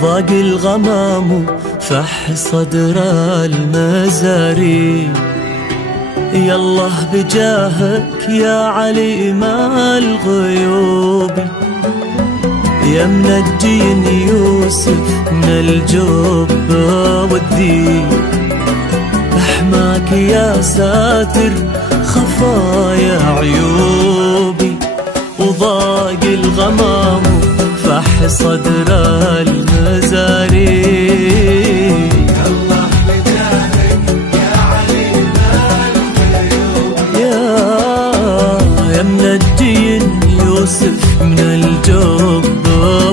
ضاق الغمام فح صدر المزاري. يالله بجاهك يا عليم الغيوب، يا منجين يوسف من الجب والذيب. احماك يا ساتر خفايا عيوبي، وضاق الغمام فح صدر المزاري. الله بجاهك يا عليم الغيوب، يا منجين يوسف من الجب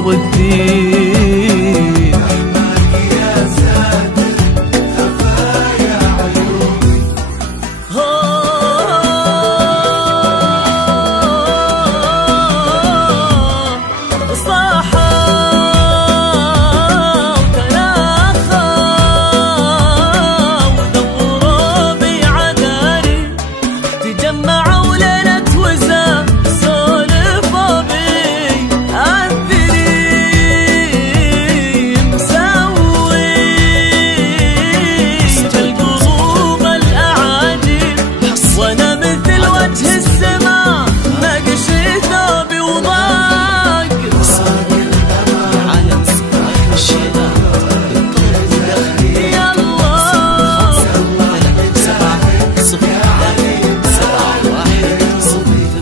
والذيب. احماك يا ساتر خفايا عيوبي. صاحا وتناخى ودوروا بعذاري، تجمعوا ليلة وزا سولفوا بي عذري مسوي القلوب الأعاجيب، وانا مثل وجه السماء نقشي ثوبي وضاق. صار الأمان على مصباح الشيطان يا الله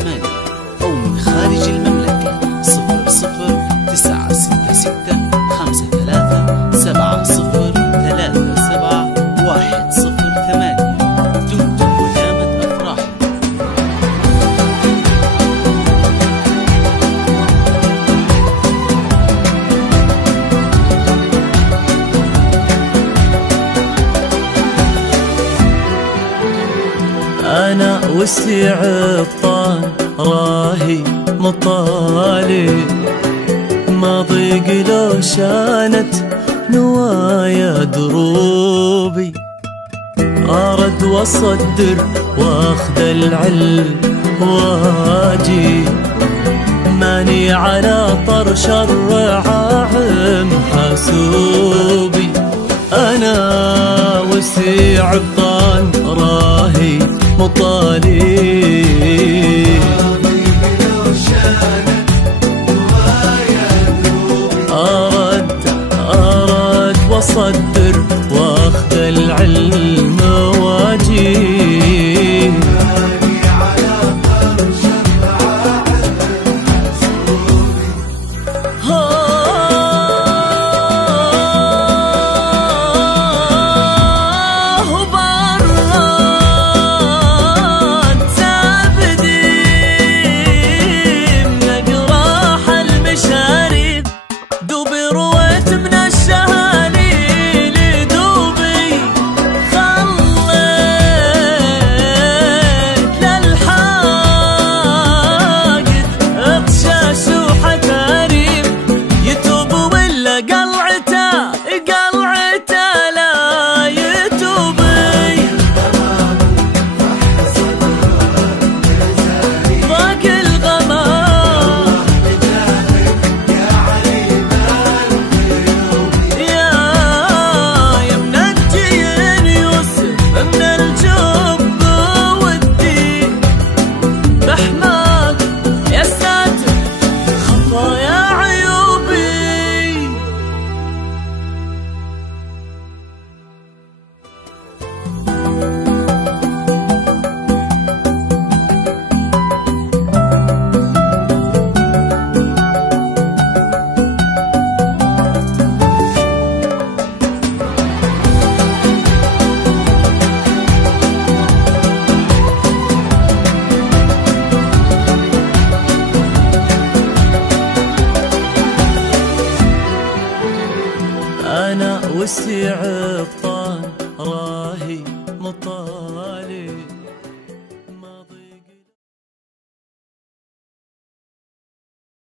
7-0-3-7-1-0-8 أو من خارج المملكة 0096-537-108. دمتم ودامت أفراحكم. أنا وسع الطان راهي مطالي، ما ضيق لو شانت نوايا دروبي. أرد وأصدر وأخذ العلم واجي، ماني على طرش الرعاهم حاسوبي. أنا وسيع الطان راهي مطالي، أرد وأصدر وأخذ العلم واجي. وسع الطان راهي مطار.